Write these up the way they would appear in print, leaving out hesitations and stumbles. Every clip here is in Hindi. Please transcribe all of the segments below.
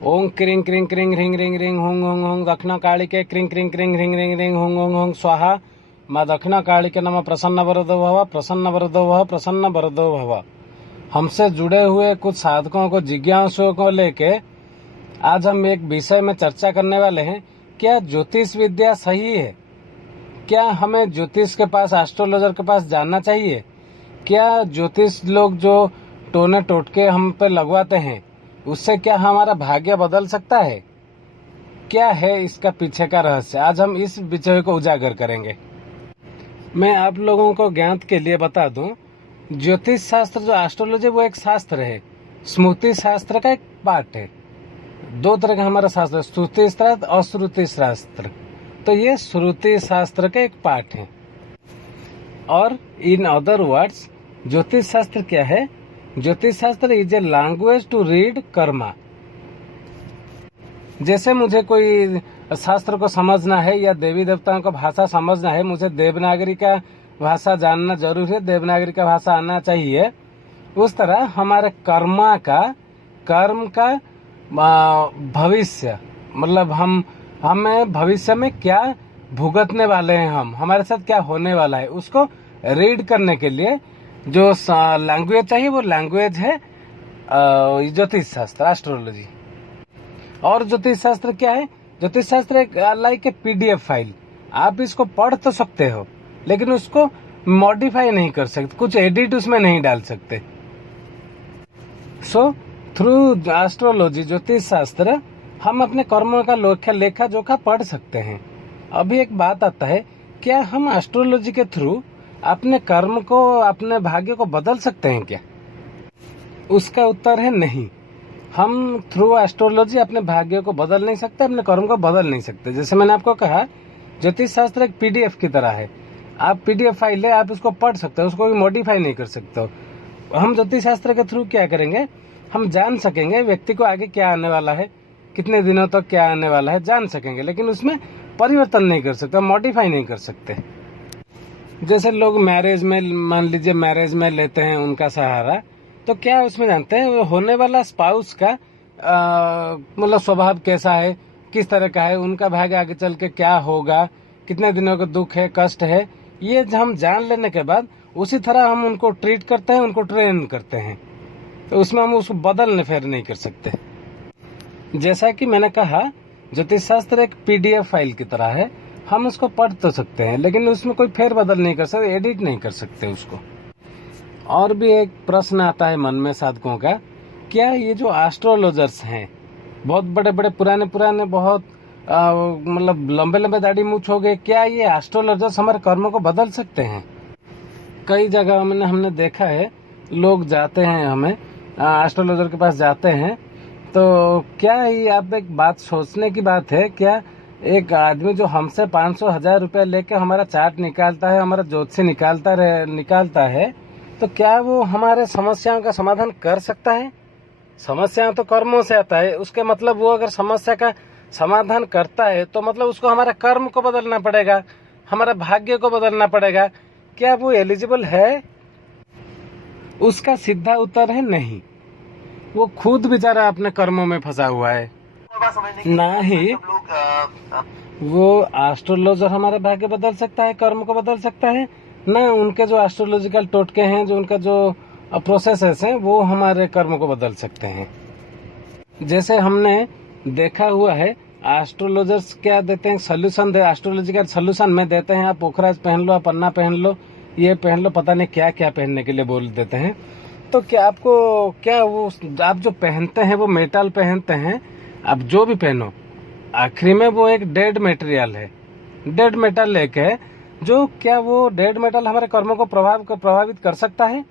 ओं क्रिंग क्रिंग क्रिंग रिंग रिंग रिंग होंग होंग होंग दक्षिण कालिके क्रिंग क्रिंग क्रिंग रिंग रिंग रिंग होंग होंग होंग स्वाहा। माँ दक्षिण कालिके नमः प्रसन्न वरदो भव, प्रसन्न वरदो भव, प्रसन्न वरदो भव। हमसे जुड़े हुए कुछ साधकों को, जिज्ञासुओं को लेके आज हम एक विषय में चर्चा करने वाले हैं। क्या ज्योतिष विद्या सही है? क्या हमें ज्योतिष के पास, एस्ट्रोलॉजर के पास जाना चाहिए? क्या ज्योतिष लोग जो टोने टोटके हम पे लगवाते हैं, उससे क्या हमारा भाग्य बदल सकता है? क्या है इसका पीछे का रहस्य? आज हम इस विषय को उजागर करेंगे। मैं आप लोगों को ज्ञात के लिए बता दूं, ज्योतिष शास्त्र जो एस्ट्रोलॉजी वो एक शास्त्र है, स्मृति शास्त्र का एक पार्ट है। दो तरह का हमारा शास्त्र है, श्रुति शास्त्र और श्रुति शास्त्र। तो ये श्रुति शास्त्र का एक पार्ट है। और इन अदर वर्ड्स, ज्योतिष शास्त्र क्या है? Jyotish Shastra is a language to read karma. जैसे मुझे कोई शास्त्र को समझना है या देवी देवताओं का भाषा समझना है, मुझे देवनागरी का भाषा जानना जरूरी है, देवनागरी का भाषा आना चाहिए। उस तरह हमारे कर्म का भविष्य, मतलब हमें भविष्य में क्या भुगतने वाले हैं, हमारे साथ क्या होने वाला है, उसको रीड करने के लिए जो लैंग्वेज चाहिए वो लैंग्वेज है ज्योतिष शास्त्र, एस्ट्रोलॉजी। और ज्योतिष शास्त्र क्या है? ज्योतिष शास्त्र एक लाइक ए पीडीएफ फाइल। आप इसको पढ़ तो सकते हो, लेकिन उसको मॉडिफाई नहीं कर सकते, कुछ एडिट उसमें नहीं डाल सकते। सो थ्रू एस्ट्रोलॉजी, ज्योतिष शास्त्र, हम अपने कर्मों का लेखा जोखा पढ़ सकते हैं। अभी एक बात आता है, क्या हम एस्ट्रोलॉजी के थ्रू अपने कर्म को, अपने भाग्य को बदल सकते हैं क्या? उसका उत्तर है नहीं। हम थ्रू एस्ट्रोलॉजी अपने भाग्य को बदल नहीं सकते, अपने कर्म को बदल नहीं सकते। जैसे मैंने आपको कहा, ज्योतिष शास्त्र एक पीडीएफ की तरह है। आप पीडीएफ फाइल है, आप उसको पढ़ सकते हो, उसको भी मॉडिफाई नहीं कर सकते हो। हम ज्योतिष शास्त्र के थ्रू क्या करेंगे? हम जान सकेंगे व्यक्ति को आगे क्या आने वाला है, कितने दिनों तक क्या आने वाला है, जान सकेंगे, लेकिन उसमें परिवर्तन नहीं कर सकते, मॉडिफाई नहीं कर सकते। जैसे लोग मैरिज में, मान लीजिए मैरिज में लेते हैं उनका सहारा, तो क्या उसमें जानते हैं होने वाला स्पाउस का मतलब स्वभाव कैसा है, किस तरह का है, उनका भाग्य आगे चल के क्या होगा, कितने दिनों का दुख है, कष्ट है, ये हम जान लेने के बाद उसी तरह हम उनको ट्रीट करते हैं, उनको ट्रेन करते हैं। तो उसमें हम उसको बदलने फेर नहीं कर सकते। जैसा कि मैंने कहा, ज्योतिष शास्त्र एक पीडीएफ फाइल की तरह है। हम उसको पढ़ तो सकते हैं, लेकिन उसमें कोई फेर बदल नहीं कर सकते, एडिट नहीं कर सकते उसको। और भी एक प्रश्न आता है मन में साधकों का, क्या ये जो एस्ट्रोलॉजर्स हैं, बहुत बड़े बड़े पुराने बहुत मतलब लंबे दाढ़ी मूछ हो गए, क्या ये एस्ट्रोलॉजर्स हमारे कर्मों को बदल सकते हैं? कई जगह हमने देखा है, लोग जाते हैं, हमें एस्ट्रोलॉजर के पास जाते हैं, तो क्या ये आप एक बात सोचने की बात है, क्या एक आदमी जो हमसे 500-1000 रुपया लेके हमारा चार्ट निकालता है, हमारा ज्योतिषी निकालता है, तो क्या वो हमारे समस्याओं का समाधान कर सकता है? समस्या तो कर्मों से आता है, उसके मतलब वो अगर समस्या का समाधान करता है तो मतलब उसको हमारा कर्म को बदलना पड़ेगा, हमारा भाग्य को बदलना पड़ेगा। क्या वो एलिजिबल है? उसका सीधा उत्तर है नहीं। वो खुद बेचारा अपने कर्मों में फंसा हुआ है। ना ही वो एस्ट्रोलॉजर हमारे भाग्य बदल सकता है, कर्म को बदल सकता है, ना उनके जो एस्ट्रोलॉजिकल टोटके हैं, जो उनका जो प्रोसेसेस हैं, वो हमारे कर्म को बदल सकते हैं। जैसे हमने देखा हुआ है, एस्ट्रोलॉजर्स क्या देते हैं, सोल्यूशन एस्ट्रोलॉजी का सोल्यूशन में देते हैं, आप पोखराज पहन लो, आप पन्ना पहन लो, ये पहन लो, पता नहीं क्या क्या पहनने के लिए बोल देते हैं। तो क्या आपको, क्या वो आप जो पहनते हैं वो मेटल पहनते हैं, आप जो भी पहनो, आखिरी में वो एक डेड मटेरियल है, डेड मेटल लेके, जो क्या वो डेड मेटल हमारे कर्मों को प्रभावित कर सकता है?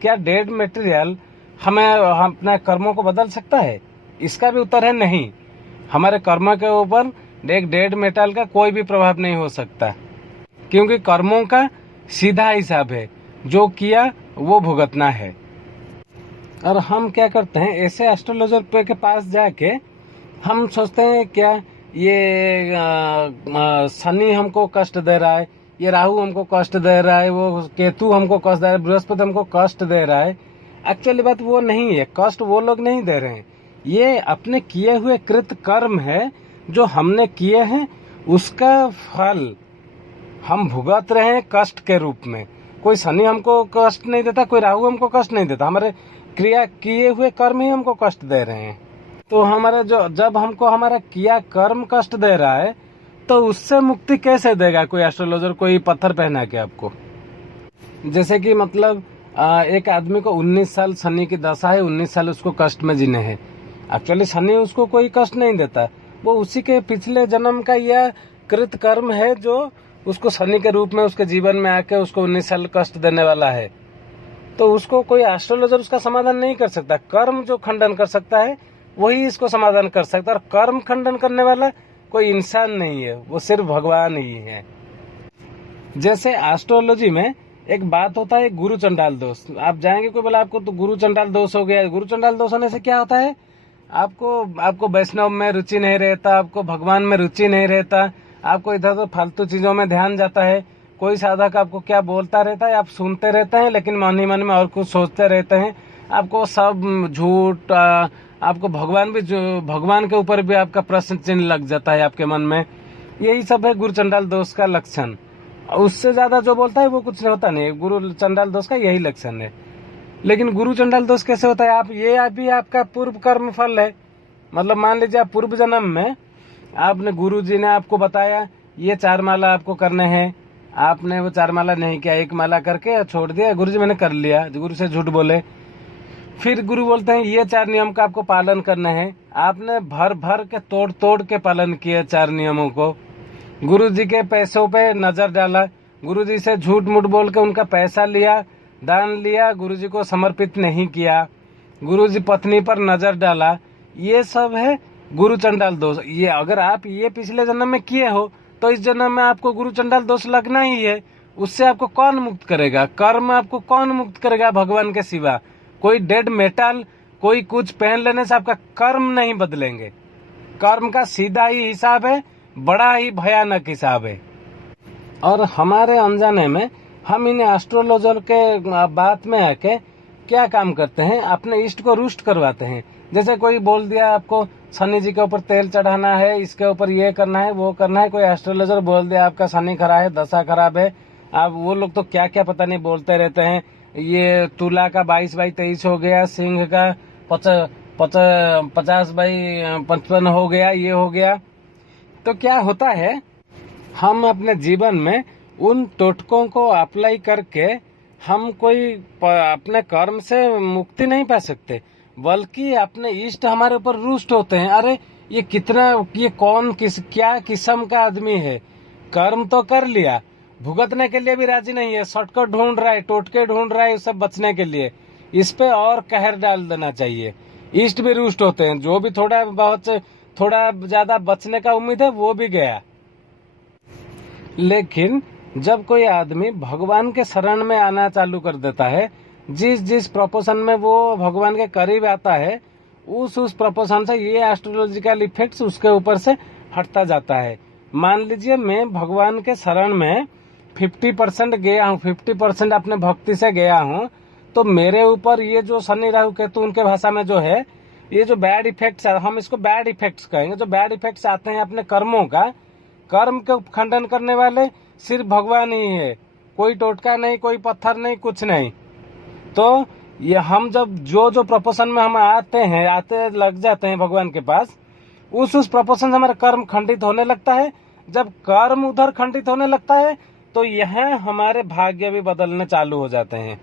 क्या डेड मटेरियल हमें अपने कर्मों को बदल सकता है? इसका भी उत्तर है नहीं। हमारे कर्मों के ऊपर एक डेड मेटल का कोई भी प्रभाव नहीं हो सकता, क्योंकि कर्मों का सीधा हिसाब है, जो किया वो भुगतना है। और हम क्या करते हैं, ऐसे एस्ट्रोलॉजर के पास जाके हम सोचते हैं, क्या ये शनि हमको कष्ट दे रहा है, ये राहु हमको कष्ट दे रहा है, वो केतु हमको कष्ट दे रहा है, बृहस्पति हमको कष्ट दे रहा है। एक्चुअली बात वो नहीं है, कष्ट वो लोग नहीं दे रहे हैं, ये अपने किए हुए कृत कर्म है जो हमने किए हैं, उसका फल हम भुगत रहे हैं कष्ट के रूप में। कोई शनि हमको कष्ट नहीं देता, कोई राहु हमको कष्ट नहीं देता, हमारे क्रिया किए हुए कर्म ही हमको कष्ट दे रहे हैं। तो हमारा जब हमको हमारा किया कर्म कष्ट दे रहा है, तो उससे मुक्ति कैसे देगा कोई एस्ट्रोलॉजर कोई पत्थर पहना के आपको? जैसे कि मतलब एक आदमी को 19 साल शनि की दशा है, 19 साल उसको कष्ट में जीने हैं। एक्चुअली शनि उसको कोई कष्ट नहीं देता, वो उसी के पिछले जन्म का यह कृत कर्म है जो उसको शनि के रूप में उसके जीवन में आके उसको 19 साल कष्ट देने वाला है। तो उसको कोई एस्ट्रोलॉजर उसका समाधान नहीं कर सकता। कर्म जो खंडन कर सकता है वही इसको समाधान कर सकता है, और कर्म खंडन करने वाला कोई इंसान नहीं है, वो सिर्फ भगवान ही है। जैसे एस्ट्रोलॉजी में एक बात होता है गुरु चंडाल दोष। आप जाएंगे कोई बोला आपको तो गुरु चंडाल दोष हो गया। गुरु चंडाल दोष होने से क्या होता है? आपको वैष्णव में रुचि नहीं रहता, आपको भगवान में रुचि नहीं रहता, आपको इधर उधर फालतू चीजों में ध्यान जाता है। कोई साधक आपको क्या बोलता रहता है, आप सुनते रहते हैं, लेकिन मन ही मन में और कुछ सोचते रहते हैं। आपको सब झूठ, आपको भगवान के ऊपर भी आपका प्रश्न चिन्ह लग जाता है आपके मन में। यही सब है गुरु चंडाल दोष का लक्षण। उससे ज्यादा जो बोलता है वो कुछ नहीं होता नहीं, गुरु चंडाल दोष का यही लक्षण है। लेकिन गुरु चंडाल दोष कैसे होता है? ये अभी आपका पूर्व कर्म फल है। मतलब मान लीजिए आप पूर्व जन्म में आपने गुरु जी ने आपको बताया ये 4 माला आपको करने हैं, आपने वो 4 माला नहीं किया, 1 माला करके छोड़ दिया। गुरु जी मैंने कर लिया, गुरु से झूठ बोले। फिर गुरु बोलते हैं ये 4 नियम का आपको पालन करना है, आपने भर भर के तोड़ के पालन किया 4 नियमों को। गुरु जी के पैसों पे नजर डाला, गुरु जी से झूठ मूठ बोल के उनका पैसा लिया, दान लिया, गुरु जी को समर्पित नहीं किया, गुरु जी पत्नी पर नजर डाला। ये सब है गुरु चंडाल दोष। ये अगर आप ये पिछले जन्म में किए हो तो इस जन्म में आपको गुरु चंडाल दोष लगना ही है। उससे आपको कौन मुक्त करेगा? कर्म आपको कौन मुक्त करेगा भगवान के सिवा? कोई डेड मेटल, कोई कुछ पहन लेने से आपका कर्म नहीं बदलेंगे। कर्म का सीधा ही हिसाब है, बड़ा ही भयानक हिसाब है। और हमारे अनजाने में हम इन एस्ट्रोलॉजर के बात में आके क्या काम करते हैं, अपने इष्ट को रुष्ट करवाते हैं। जैसे कोई बोल दिया आपको शनि जी के ऊपर तेल चढ़ाना है, इसके ऊपर ये करना है, वो करना है। कोई एस्ट्रोलॉजर बोल दिया आपका शनि खराब है, दशा खराब है। आप वो लोग तो क्या क्या पता नहीं बोलते रहते हैं। ये तुला का 22/23 हो गया, सिंह का 50/55 हो गया, ये हो गया। तो क्या होता है, हम अपने जीवन में उन टोटकों को अप्लाई करके हम कोई अपने कर्म से मुक्ति नहीं पा सकते, बल्कि अपने इष्ट हमारे ऊपर रुष्ट होते हैं। अरे ये कौन क्या किस्म का आदमी है, कर्म तो कर लिया, भुगतने के लिए भी राजी नहीं है, शॉर्टकट ढूंढ रहा है, टोटके ढूंढ रहा है सब बचने के लिए। इस पे और कहर डाल देना चाहिए। इष्ट भी रुष्ट होते हैं, जो भी थोड़ा ज्यादा बचने का उम्मीद है वो भी गया। लेकिन जब कोई आदमी भगवान के शरण में आना चालू कर देता है, जिस प्रोपोर्शन में वो भगवान के करीब आता है, उस प्रोपोर्शन से ये एस्ट्रोलॉजिकल इफेक्ट्स उसके ऊपर से हटता जाता है। मान लीजिए मैं भगवान के शरण में 50% गया हूँ, 50% अपने भक्ति से गया हूँ, तो मेरे ऊपर ये जो शनि राहु केतु उनके भाषा में जो है, ये जो बैड इफेक्ट्स, हम इसको बैड इफेक्ट्स कहेंगे, जो बैड इफेक्ट्स आते हैं अपने कर्मों का, कर्म के खंडन करने वाले सिर्फ भगवान ही है। कोई टोटका नहीं, कोई पत्थर नहीं, कुछ नहीं। तो ये हम जब जो प्रोपोर्शन में हम आते लग जाते हैं भगवान के पास, उस प्रोपोर्शन से हमारा कर्म खंडित होने लगता है। जब कर्म उधर खंडित होने लगता है तो यह हमारे भाग्य भी बदलने चालू हो जाते हैं।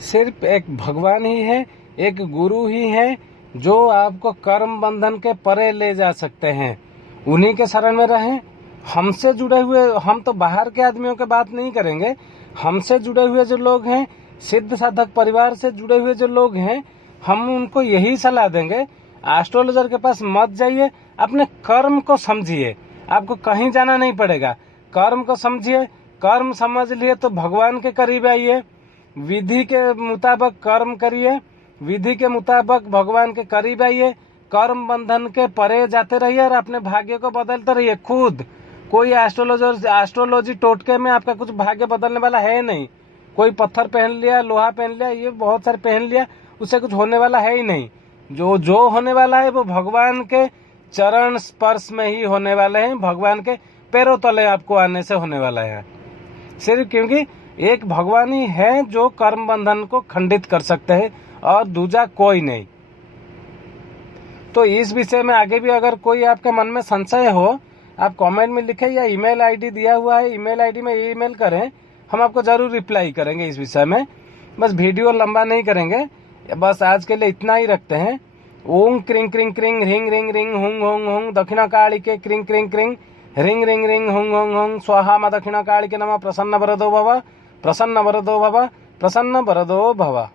सिर्फ एक भगवान ही है, एक गुरु ही है जो आपको कर्म बंधन के परे ले जा सकते हैं। उन्हीं के शरण में रहें। हमसे जुड़े हुए, हम तो बाहर के आदमियों की बात नहीं करेंगे, हमसे जुड़े हुए जो लोग हैं, सिद्ध साधक परिवार से जुड़े हुए जो लोग हैं, हम उनको यही सलाह देंगे, एस्ट्रोलॉजर के पास मत जाइए, अपने कर्म को समझिए। आपको कहीं जाना नहीं पड़ेगा, कर्म को समझिए। कर्म समझ लिए तो भगवान के करीब आइए, विधि के मुताबिक कर्म करिए, विधि के मुताबिक भगवान के करीब आइए, कर्म बंधन के परे जाते रहिए और अपने भाग्य को बदलते रहिए खुद। कोई एस्ट्रोलॉजी टोटके में आपका कुछ भाग्य बदलने वाला है नहीं। कोई पत्थर पहन लिया, लोहा पहन लिया, ये बहुत सारे पहन लिया, उससे कुछ होने वाला है ही नहीं। जो होने वाला है वो भगवान के चरण स्पर्श में ही होने वाले हैं, भगवान के पैरों तले आपको आने से होने वाला है। सिर्फ क्योंकि एक भगवान ही है जो कर्म बंधन को खंडित कर सकते हैं और दूजा कोई नहीं। तो इस विषय में आगे भी अगर कोई आपके मन में संशय हो, आप कमेंट में लिखें या ईमेल आईडी दिया हुआ है, ईमेल आईडी में ईमेल करें, हम आपको जरूर रिप्लाई करेंगे इस विषय में। बस वीडियो लंबा नहीं करेंगे, बस आज के लिए इतना ही रखते हैं। ओम क्रिंग क्रिंग क्रिंग रिंग रिंग रिंग हुंग हुंग हुंग दक्षिणा काली के क्रिंग क्रिंग क्रिंग रिंग रिंग रिंग हुंग हुंग हुंग स्वाहा मा दक्षिणा काली के नमः। प्रसन्न वरदो भव, प्रसन्न वरदो भव, प्रसन्न वरदो भव।